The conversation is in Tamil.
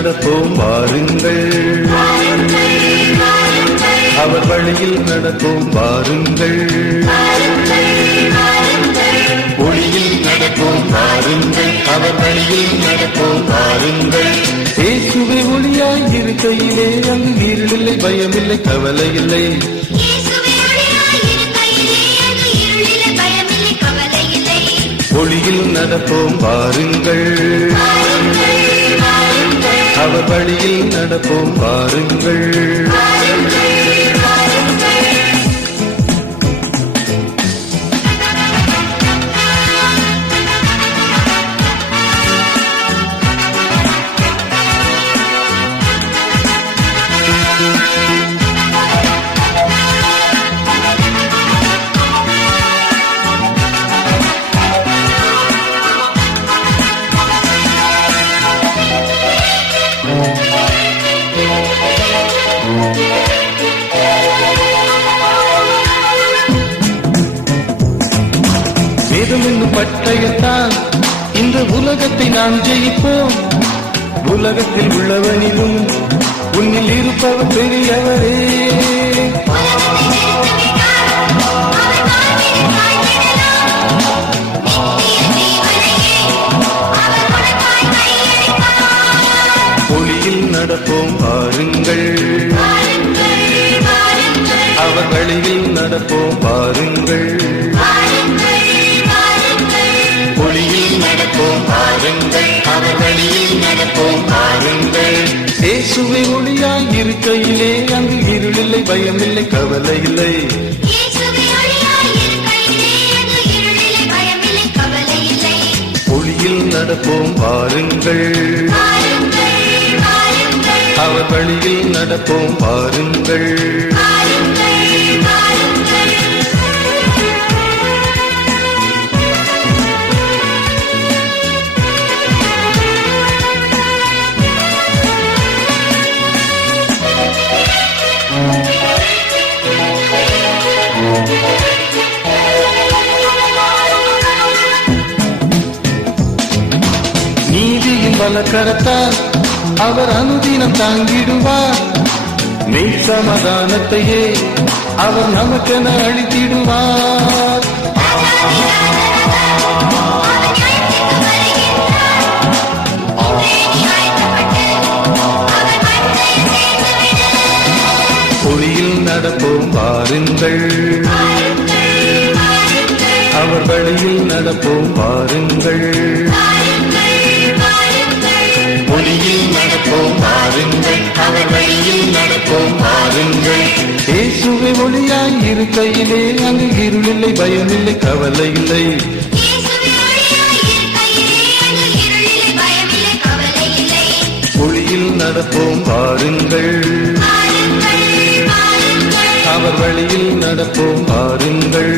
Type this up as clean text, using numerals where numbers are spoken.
நடப்போம் வாருங்கள், அவர் வழியில் நடப்போம் வாருங்கள், ஒளியில் நடப்போம் வாருங்கள், அவர் வழியில் நடப்போம் வாருங்கள். இயேசுவே ஒளியாய் இருக்கையிலே அங்கு இருளில்லை, பயமில்லை, கவலை இல்லை. ஒளியில் நடப்போம் வாருங்கள், அவர் வழியில் நடப்போம் வாருங்கள். வேதம் என்னும் பட்டயத்தால் இந்த உலகத்தை நாம் ஜெயிப்போம். உலகத்தில் உள்ளவனிலும் உன்னில் இருப்பவர் பெரியவரே. ஒளியில் நடப்போம் வாருங்கள், அவர் வழியில் நடப்போம் வாருங்கள், ஒளியில் நடப்போம் வாருங்கள், அவர் வழியில் நடப்போம் வாருங்கள். இயேசுவே ஒளியாய் இருக்கையிலே அங்கு இருளில்லை, பயமில்லை, கவலை இல்லை. ஒளியில் நடப்போம் வாருங்கள், அவர் வழியில் நடப்போம் வாருங்கள். நீதியின் வலக்கரத்தால் அவர் அனுதினம் தாங்கிடுவார். மெய் சமாதானத்தையே அவர் நமக்கென அளித்திடுவார். ஒளியில் நடப்போம் வாருங்கள், அவர் வழியில் நடப்போம் வாருங்கள், ஒளியில் நடப்போம் வாருங்கள், அவர் வழியில் நடப்போம் வாருங்கள். இயேசுவே ஒளியாய் இருக்கையிலே அங்கு இருளில்லை, பயமில்லை, கவலை இல்லை. ஒளியில் நடப்போம் வாருங்கள், அவர் வழியில் நடப்போம் வாருங்கள்.